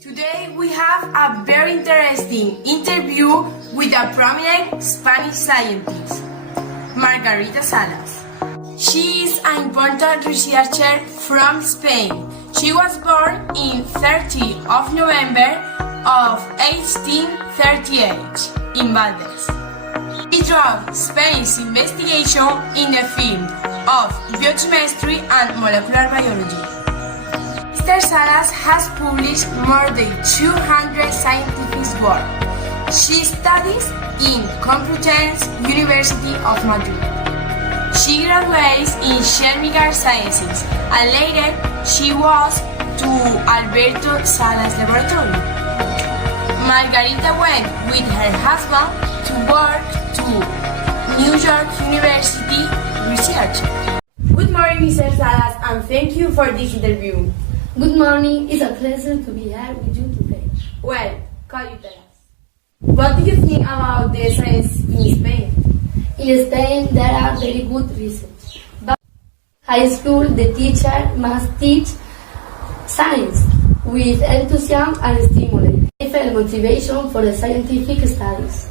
Today we have a very interesting interview with a prominent Spanish scientist, Margarita Salas. She is an important researcher from Spain. She was born in 30 of November of 1838 in Valdez. She drove Spain's investigation in the field of biochemistry and molecular biology. Mr. Salas has published more than 200 scientific works. She studies in Complutense University of Madrid. She graduates in chemical sciences and later she was to Alberto Salas laboratory. Margarita went with her husband to work to New York University research. Good morning, Mr. Salas, and thank you for this interview. Good morning, it's a pleasure to be here with you today. Well, can you tell us? What do you think about the science in Spain? In Spain, there are very good reasons. But high school, the teacher must teach science with enthusiasm and stimulate. I felt motivation for the scientific studies.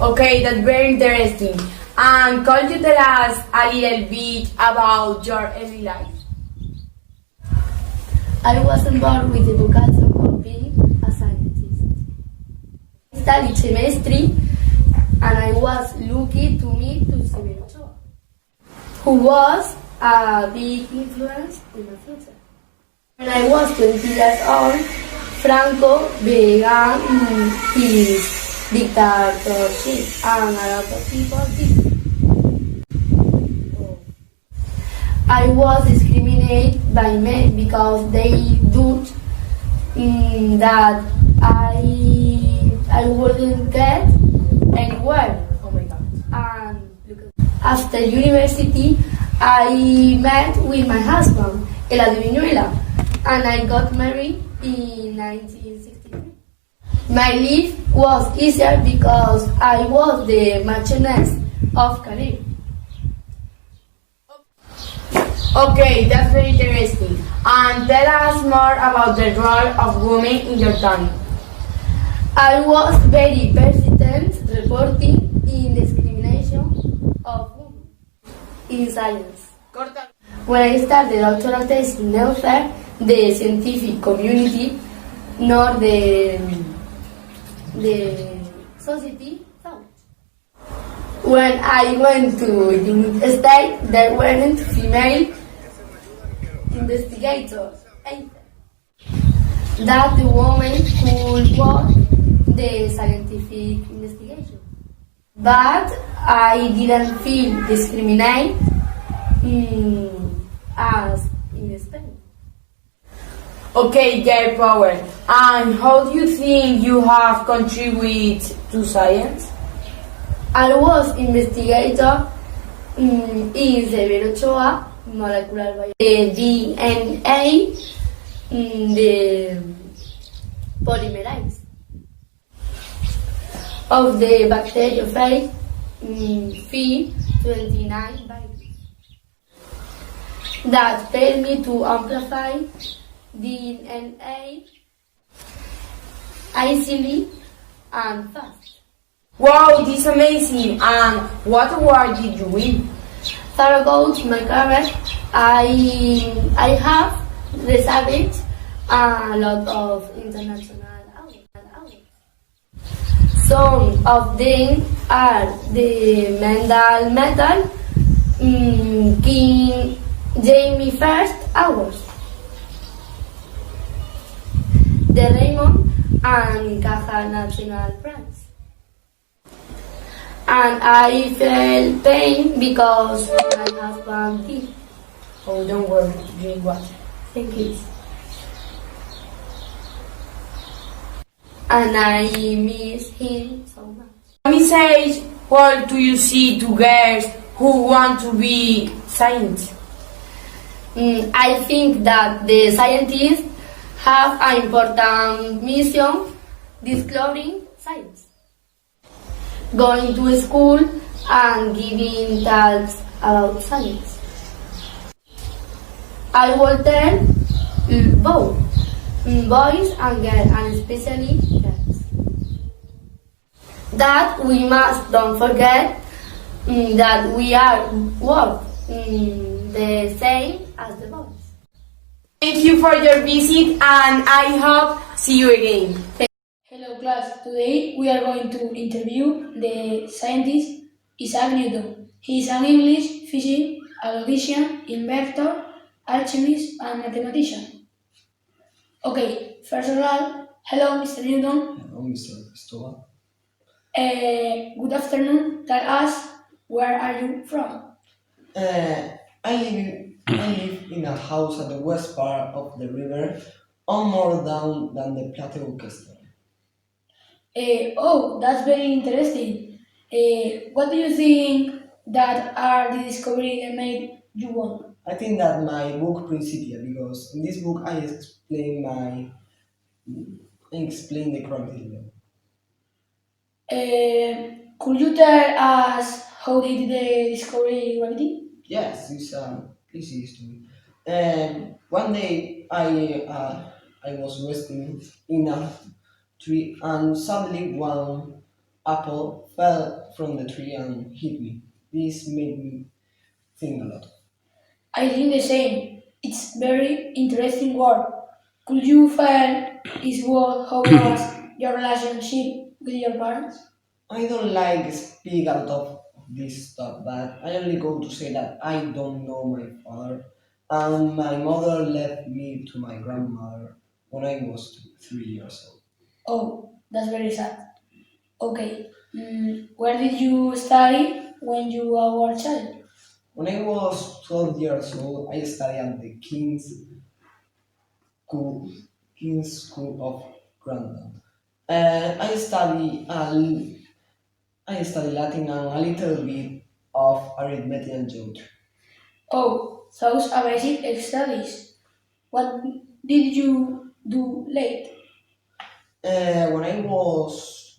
Okay, that's very interesting. And could you tell us a little bit about your early life? I wasn't born with the vocation of being a scientist. I studied chemistry and I was lucky to meet Severo Ochoa, who was a big influence in my future. When I was 20 years old, Franco began his dictatorship and a lot of people did. I was discriminated by men because they thought that I wouldn't get anywhere. Oh my God. And after university, I met with my husband, Ela de Viñuela, and I got married in 1963. My life was easier because I was the Marchioness of career. Okay, that's very interesting. And tell us more about the role of women in your time. I was very persistent reporting in discrimination of women in science. When I started doctoral thesis in neither the scientific community nor the society thought. When I went to the United States, there weren't female investigators either. That the woman could work the scientific investigation. But I didn't feel discriminated as in Spain. Okay, Jair Power. And how do you think you have contributed to science? I was investigator in Severo Ochoa, molecular biology, the DNA, the polymerase of the bacteriophage Phi29 virus that permit to amplify DNA easily and fast. Wow, this is amazing. And what award did you win? Throughout my career, I have received a lot of international awards. Some of them are the Mendel Medal, King James I Awards, the Raymond and Caja Nacional Prize. And I felt pain because my husband did. Oh, don't worry, drink water. Thank you. And I miss him so much. What message what do you see to girls who want to be scientists? I think that the scientists have an important mission discovering science, going to school and giving talks about science. I will tell both boys and girls, and especially girls. That we must don't forget that we are work the same as the boys. Thank you for your visit and I hope see you again. Hello class, today we are going to interview the scientist Isaac Newton. He is an English, physicist, a logician, inventor, alchemist and mathematician. Okay, first of all, hello Mr. Newton. Hello, Mr. Cristóbal. Good afternoon, tell us where are you from? I live in a house at the west part of the river, on more down than the plateau castle. Oh, that's very interesting. What do you think that are the discovery that made you want? I think that my book Principia, because in this book I explain the gravity law. Could you tell us how did they discover gravity? Yes, it's a easy history. One day I was resting in a tree and suddenly one apple fell from the tree and hit me. This made me think a lot. I think the same. It's very interesting work. Could you tell is what how was your relationship with your parents? I don't like speak a lot of this stuff, but I only go to say that I don't know my father, and my mother left me to my grandmother when I was 3 years old. Oh, that's very sad. Okay. Where did you study when you were a child? When I was 12 years old, I studied at the School, King's School of London. I study Latin and a little bit of arithmetic and geometry. Oh, those are basic studies. What did you do late? When I was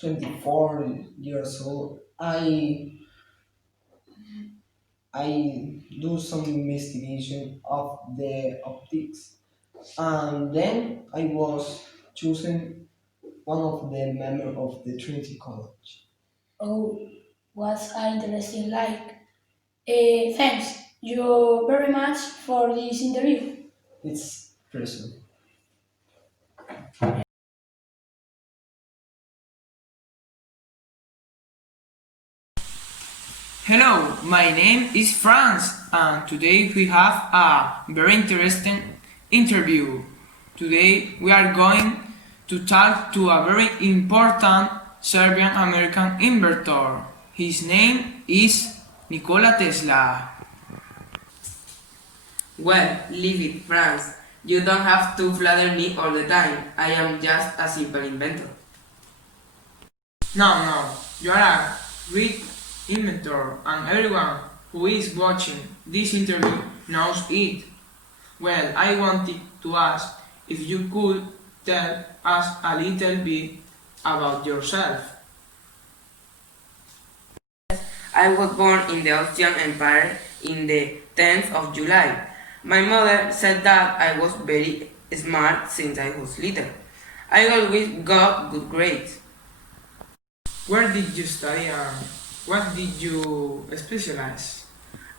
24 years old, I do some investigation of the optics, and then I was chosen one of the members of the Trinity College. Oh, what's interesting like? Thanks you very much for this interview. It's present. Hello, my name is Franz and today we have a very interesting interview. Today we are going to talk to a very important Serbian American inventor. His name is Nikola Tesla. Well, leave it, Franz. You don't have to flatter me all the time. I am just a simple inventor. No, you are a great inventor and everyone who is watching this interview knows it. Well, I wanted to ask if you could tell us a little bit about yourself. I was born in the Austrian Empire in the 10th of July. My mother said that I was very smart since I was little. I always got good grades. Where did you study and what did you specialize?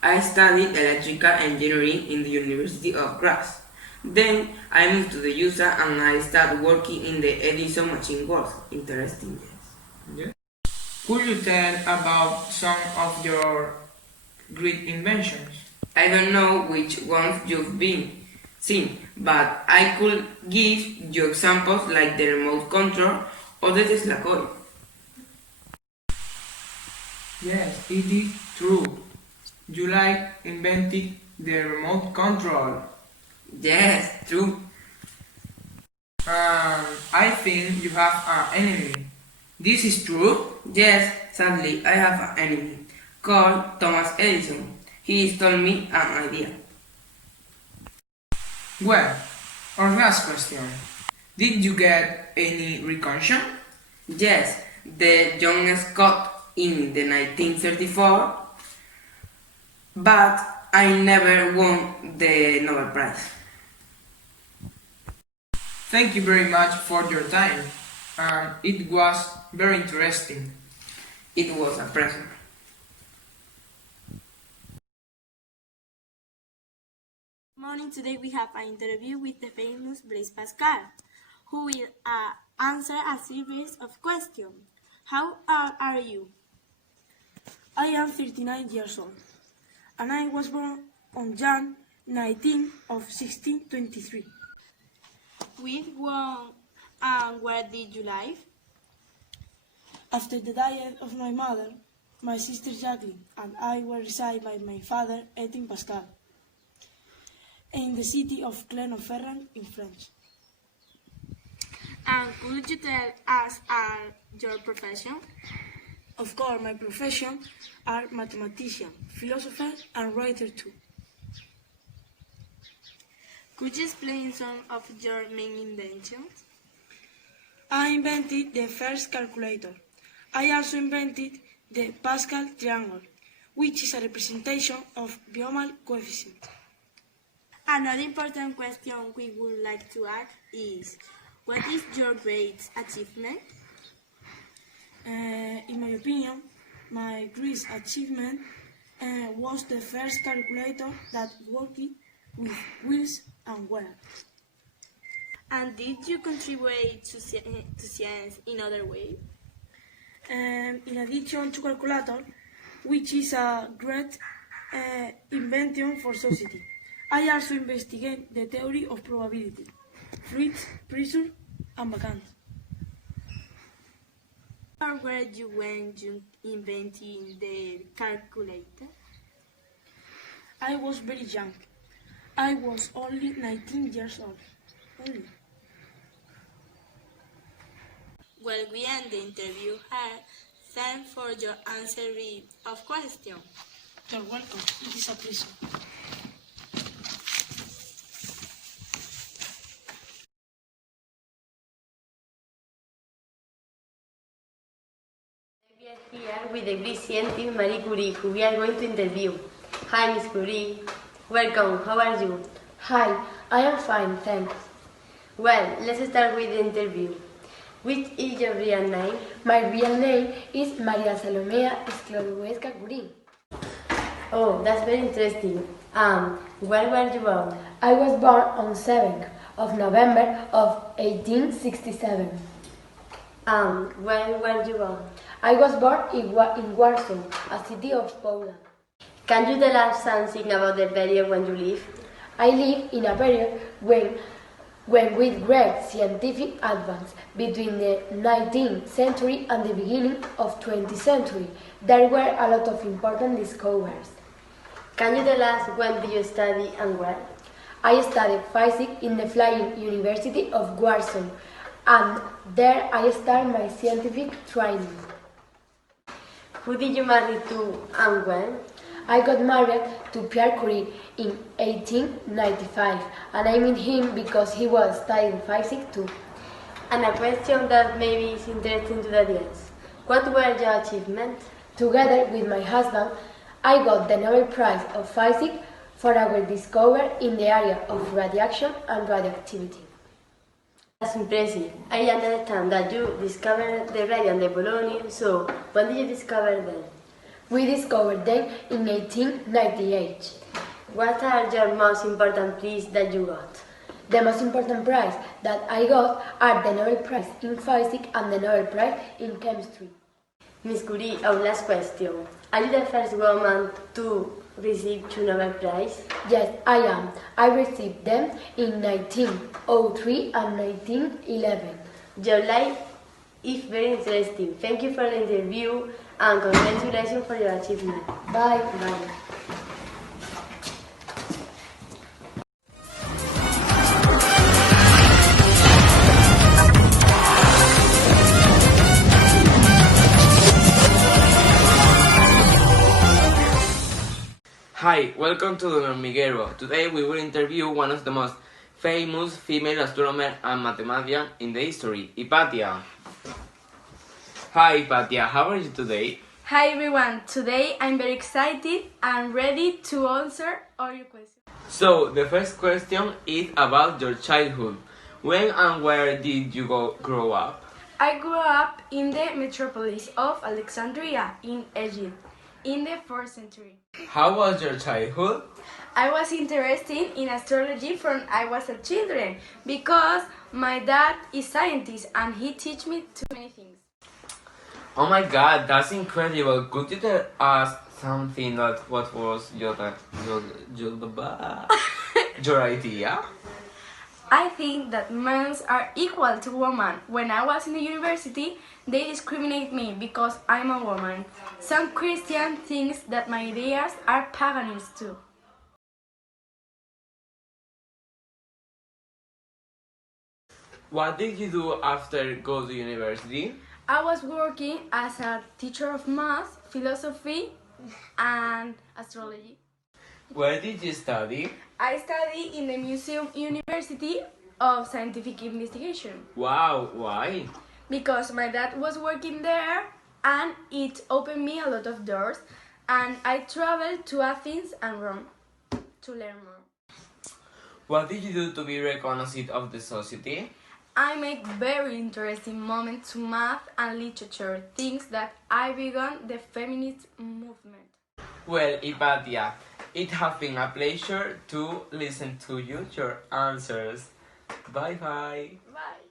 I studied electrical engineering in the University of Graz. Then I moved to the USA and I started working in the Edison machine works. Interesting, yes. Yeah. Could you tell about some of your great inventions? I don't know which ones you've been seen, but I could give you examples like the remote control or the Tesla coil. Yes, it is true. You invented the remote control. Yes, true. I think you have an enemy. This is true? Yes, sadly, I have an enemy called Thomas Edison. He stole me an idea. Well, our last question. Did you get any recognition? Yes, the John Scott in the 1934, but I never won the Nobel Prize. Thank you very much for your time. It was very interesting. It was a pleasure. Morning, today we have an interview with the famous Blaise Pascal, who will answer a series of questions. How old are you? I am 39 years old, and I was born on Jan 19 of 1623. With whom and where did you live? After the death of my mother, my sister Jacqueline and I were resided by my father, Etienne Pascal, in the city of Clermont-Ferrand in France. And could you tell us your profession? Of course, my profession are mathematician, philosopher, and writer too. Could you explain some of your main inventions? I invented the first calculator. I also invented the Pascal triangle, which is a representation of binomial coefficient. Another important question we would like to ask is, what is your greatest achievement? In my opinion, my greatest achievement was the first calculator that worked with wheels and wires. And did you contribute to science in other ways? In addition to calculator, which is a great invention for society, I also investigate the theory of probability, fluids, pressure, and vacancy. Or were you when you invented the calculator? I was very young. I was only 19 years old. Only. Well, we end the interview here. Thanks for your answering of questions. You're welcome. It is a pleasure. We are here with the Greek scientist Marie Curie, who we are going to interview. Hi, Miss Curie. Welcome. How are you? Hi, I am fine, thanks. Well, let's start with the interview. Which is your real name? My real name is Maria Salomea Skłodowska Curie. Oh, that's very interesting. Where were you born? I was born on 7th of November of 1867. When were you born? I was born in Warsaw, a city of Poland. Can you tell us something about the period when you live? I live in a period when with great scientific advance between the 19th century and the beginning of 20th century, there were a lot of important discoveries. Can you tell us when did you study and where? I studied physics in the Flying University of Warsaw, and there I started my scientific training. Who did you marry to and when? I got married to Pierre Curie in 1895, and I met him because he was studying physics too. And a question that maybe is interesting to the audience. What were your achievements? Together with my husband, I got the Nobel Prize of Physics for our discovery in the area of radiation and radioactivity. That's impressive. I understand that you discovered the radio and the polonium, so when did you discover them? We discovered them in 1898. What are your most important prizes that you got? The most important prize that I got are the Nobel Prize in Physics and the Nobel Prize in Chemistry. Miss Curie, our last question. Are you the first woman to receive two Nobel Prizes? Yes, I am. I received them in 1903 and 1911. Your life is very interesting. Thank you for the interview and congratulations for your achievement. Bye. Bye. Hi, welcome to Don Hormiguero. Today we will interview one of the most famous female astronomers and mathematicians in the history, Hypatia. Hi Hypatia, how are you today? Hi everyone, today I'm very excited and ready to answer all your questions. So, the first question is about your childhood. When and where did you grow up? I grew up in the metropolis of Alexandria in Egypt in the 4th century. How was your childhood? I was interested in astrology from I was a children because my dad is scientist and he teach me too many things. Oh my god, that's incredible. Could you tell us something that what was your idea? I think that men are equal to women. When I was in the university, they discriminate me because I'm a woman. Some Christian thinks that my ideas are paganist too. What did you do after go to university? I was working as a teacher of math, philosophy, and astrology. Where did you study? I studied in the Museum University of Scientific Investigation. Wow, why? Because my dad was working there and it opened me a lot of doors, and I traveled to Athens and Rome to learn more. What did you do to be recognized of the society? I make very interesting moments to math and literature, things that I began the feminist movement. Well, Ipatia, it has been a pleasure to listen to your answers. Bye bye. Bye.